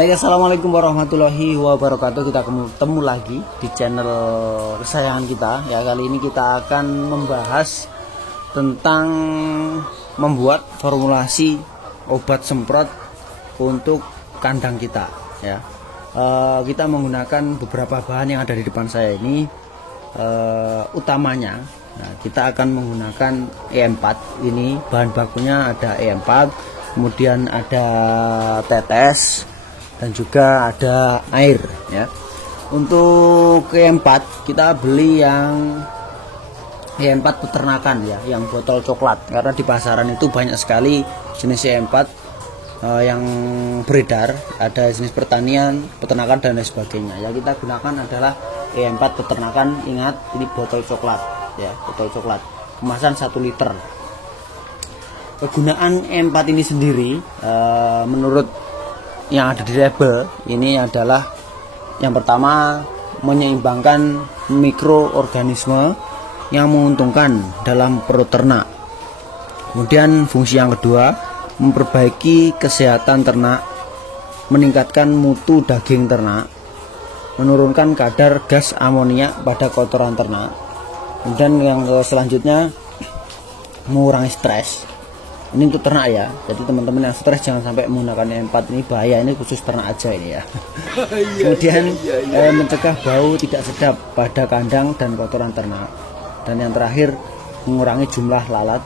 Baik, assalamualaikum warahmatullahi wabarakatuh. Kita ketemu lagi di channel kesayangan kita. Ya, kali ini kita akan membahas tentang membuat formulasi obat semprot untuk kandang kita. Ya, kita menggunakan beberapa bahan yang ada di depan saya ini. Utamanya, kita akan menggunakan E4. Ini bahan bakunya ada E4, kemudian ada tetes, dan juga ada air. Ya, untuk E4 kita beli yang E4 peternakan, ya, yang botol coklat, karena di pasaran itu banyak sekali jenis E4 yang beredar, ada jenis pertanian, peternakan, dan lain sebagainya. Yang kita gunakan adalah E4 peternakan. Ingat, ini botol coklat, ya, botol coklat, kemasan 1 liter. Kegunaan E4 ini sendiri, menurut yang ada di label ini adalah, yang pertama, menyeimbangkan mikroorganisme yang menguntungkan dalam perut ternak. Kemudian fungsi yang kedua, memperbaiki kesehatan ternak, meningkatkan mutu daging ternak, menurunkan kadar gas amonia pada kotoran ternak. Kemudian yang selanjutnya, mengurangi stres. Ini untuk ternak, ya, jadi teman-teman yang stres jangan sampai menggunakan E4, ini bahaya, ini khusus ternak aja ini, ya. Kemudian mencegah bau tidak sedap pada kandang dan kotoran ternak. Dan yang terakhir, mengurangi jumlah lalat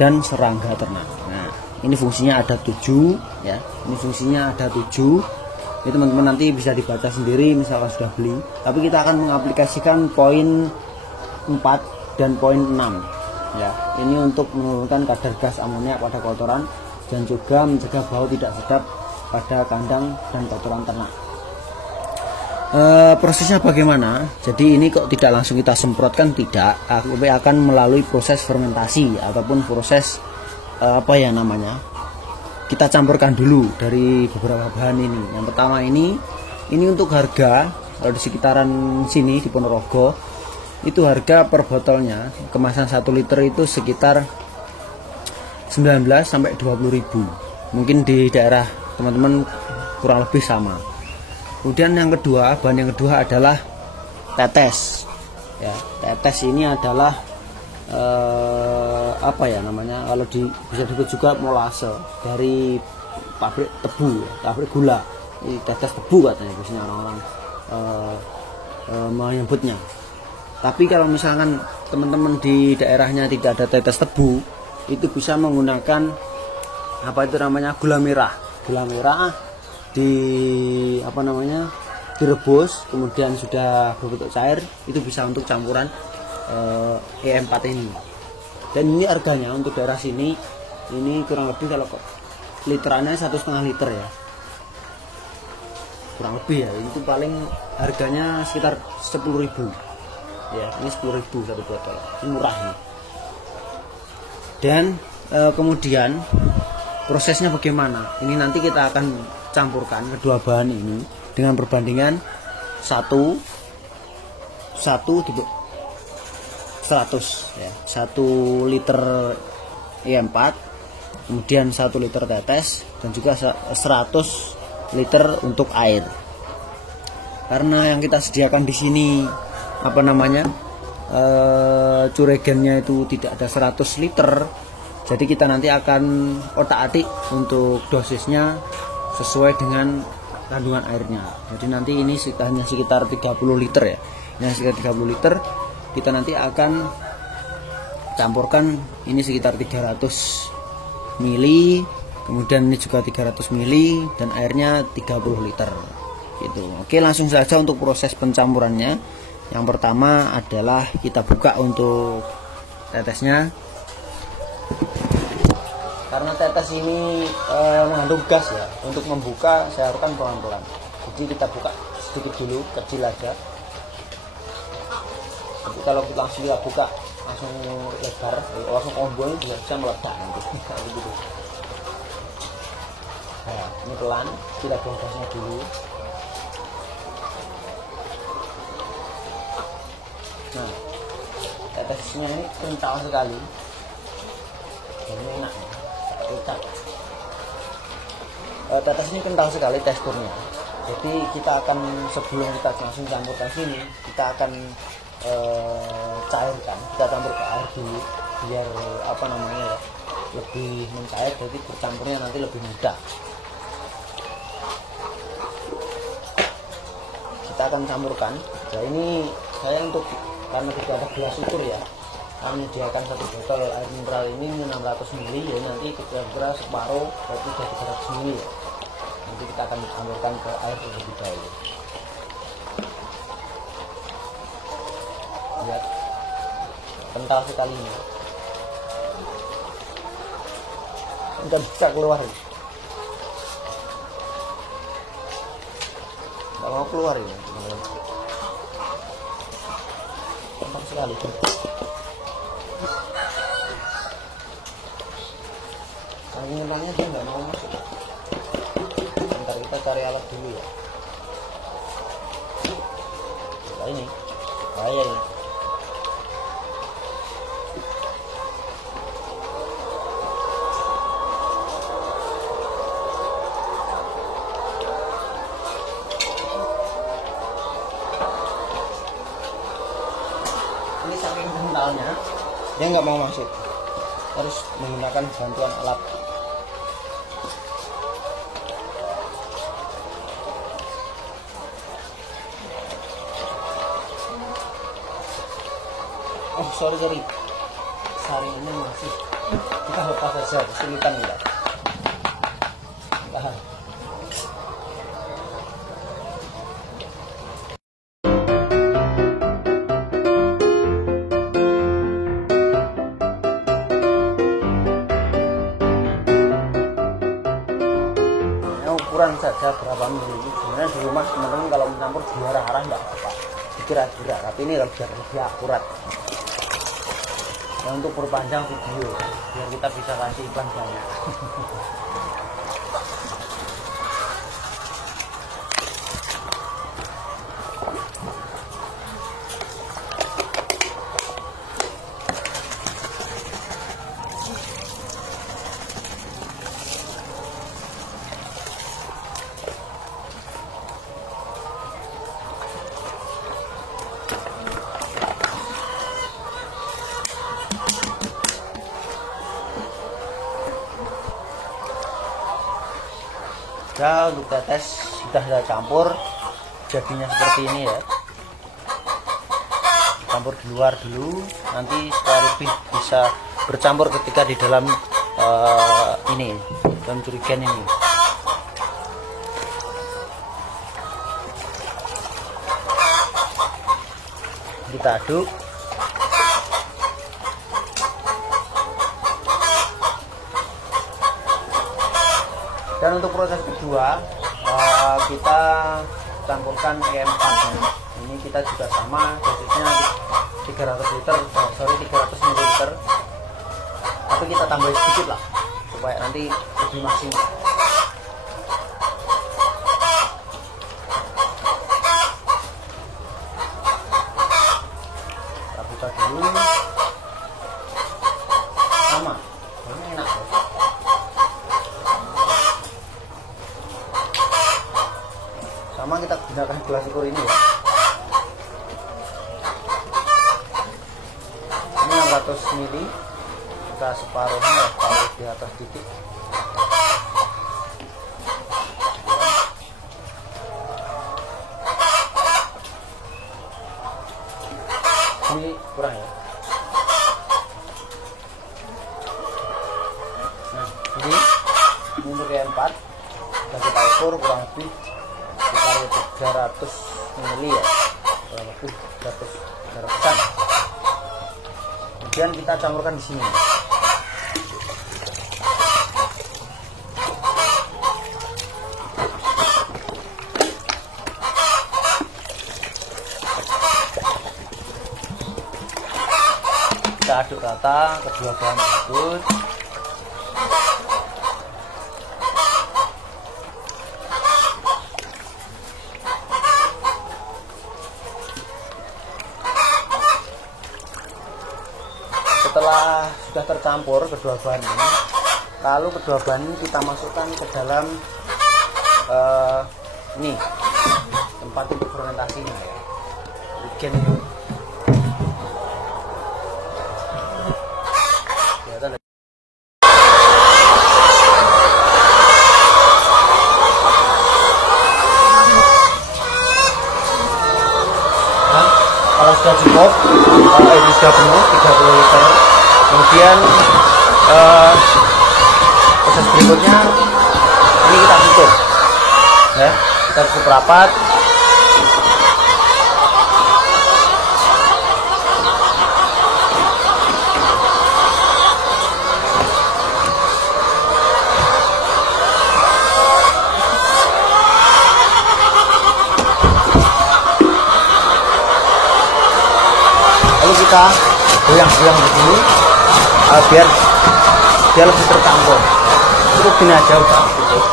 dan serangga ternak. Nah, ini fungsinya ada 7, ya. Ini fungsinya ada 7. Ini teman-teman nanti bisa dibaca sendiri misalkan sudah beli. Tapi kita akan mengaplikasikan poin 4 dan poin 6. Ya, ini untuk menurunkan kadar gas amonia pada kotoran dan juga mencegah bau tidak sedap pada kandang dan kotoran ternak. Prosesnya bagaimana? Jadi ini kok tidak langsung kita semprotkan, tidak, tapi akan melalui proses fermentasi ataupun proses kita campurkan dulu dari beberapa bahan ini. Yang pertama ini untuk harga, kalau di sekitaran sini di Ponorogo itu harga per botolnya kemasan 1 liter itu sekitar 19 sampai 20 ribu. Mungkin di daerah teman-teman kurang lebih sama. Kemudian yang kedua, bahan yang kedua adalah tetes. Ya, tetes ini adalah kalau bisa disebut juga molase dari pabrik tebu, pabrik gula. Ini tetes tebu katanya biasanya orang-orang menyebutnya. Tapi kalau misalkan teman-teman di daerahnya tidak ada tetes tebu, itu bisa menggunakan gula merah. Gula merah direbus, kemudian sudah berbentuk cair, itu bisa untuk campuran E4 ini. Dan ini harganya untuk daerah sini ini kurang lebih, kalau literannya 1,5 liter, ya, kurang lebih, ya, itu paling harganya sekitar 10 ribu. Ya, ini 10 ribu satu botol, ini murah nih. Dan kemudian prosesnya bagaimana? Ini nanti kita akan campurkan kedua bahan ini dengan perbandingan 1 100, ya, 1 liter E4, kemudian 1 liter tetes, dan juga 100 liter untuk air. Karena yang kita sediakan di sini curegennya itu tidak ada 100 liter, jadi kita nanti akan otak-atik untuk dosisnya sesuai dengan kandungan airnya. Jadi nanti ini hanya sekitar 30 liter, ya. Ini sekitar 30 liter. Kita nanti akan campurkan ini sekitar 300 mili, kemudian ini juga 300 mili, dan airnya 30 liter gitu. Oke, langsung saja untuk proses pencampurannya. Yang pertama adalah kita buka untuk tetesnya. Karena tetes ini mengandung gas, ya, untuk membuka saya haruskan pelan-pelan. Jadi kita buka sedikit dulu, kecil aja. Tapi kalau kita langsung buka langsung lebar, langsung combo, bisa meledak nanti. Gitu. Nah, ini pelan, kita buang gasnya dulu. Nah, tetesnya ini kental sekali, ini enak, kecap. tetes ini kental sekali teksturnya. Jadi kita akan, sebelum kita langsung campurkan sini, kita akan cairkan, kita campur ke air dulu biar apa namanya ya, lebih mencair, jadi bercampurnya nanti lebih mudah. Kita akan campurkan. Nah ini saya untuk, karena tidak ada gelas ukur ya, kami menyediakan satu botol air mineral ini 600 ml ya, nanti kira-kira separuh berarti sudah 300 ml ya. Nanti kita akan campurkan ke air terlebih dahulu. Lihat, kental sekali ini, nggak bisa keluar, nggak mau keluar ini, kental sekali. Saking kentalnya dia nggak mau masuk. Bentar, kita cari alat dulu ya. Nah, ini bahaya ini. Ini saking kentalnya dia nggak mau masuk, harus menggunakan bantuan alat. Oh sorry, saringannya masih, kita lepas saja, kesulitan kita. Tahan. Ukuran saja berapa mili. Sebenarnya di rumah teman-teman kalau mencampur diarah-arah nggak apa-apa, dikira-kira, tapi ini biar lebih akurat. Dan untuk perpanjang video biar kita bisa kasih iklan banyak. Ya, untuk tetes sudah saya campur, jadinya seperti ini ya. Campur di luar dulu, nanti supaya lebih bisa bercampur ketika di dalam ini, dalam jerigen ini. Kita aduk. Dan untuk proses kedua, kita campurkan EM4. Ini kita juga sama, dosisnya 300 liter, 300 ml. Tapi kita tambah sedikit lah, supaya nanti lebih maksimal. Kita buka dulu. Sama, ini enak ya. Sama kita gunakan gelas ukur ini ya. Ini 600 ml, kita separuhnya ya, taruh di atas titik. Ini kurang ya. Nah, ini untuk yang 4 dan kita ukur kurang lebih sekitar 300 ml ya, kurang lebih 300-an. Kemudian kita campurkan di sini. Kita aduk rata kedua bahan tersebut. Setelah sudah tercampur kedua bahan ini, lalu kedua bahan ini kita masukkan ke dalam ini tempat untuk fermentasinya ya. Bikin itu. Kelihatan. Nah, kalau sudah cukup, kalau ini sudah penuh 30 liter, kemudian proses berikutnya ini kita tutup ya, kita tutup rapat. Lalu kita goyang-goyang begini biar dia lebih tercampur. Cukup gini aja udah cukup.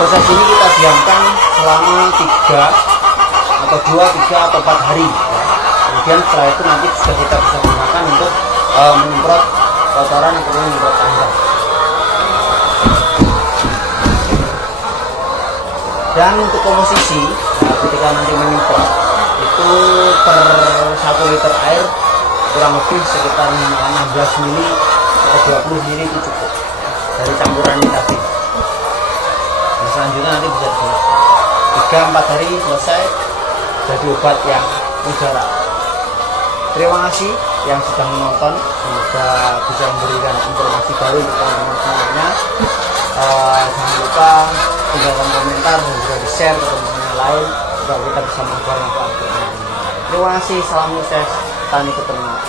Proses ini kita diamkan selama 3 atau 2, 3 atau 4 hari ya. Kemudian setelah itu nanti sudah kita bisa gunakan untuk menyemprot kotoran atau menyemprot tanggal. Dan untuk komposisi, ketika nanti menyemprot itu per 1 liter air kurang lebih sekitar 16 ml atau 20 ml itu cukup dari campuran ini tadi. Dan selanjutnya nanti bisa digunakan 3-4 hari selesai jadi obat yang mujarab. Terima kasih yang sudah menonton, semoga bisa memberikan informasi baru untuk teman-teman semuanya. Jangan lupa tinggalkan komentar dan juga di share ke teman-teman yang lain supaya kita bisa menyebar manfaat. Terima kasih, salam sukses, tani peternak.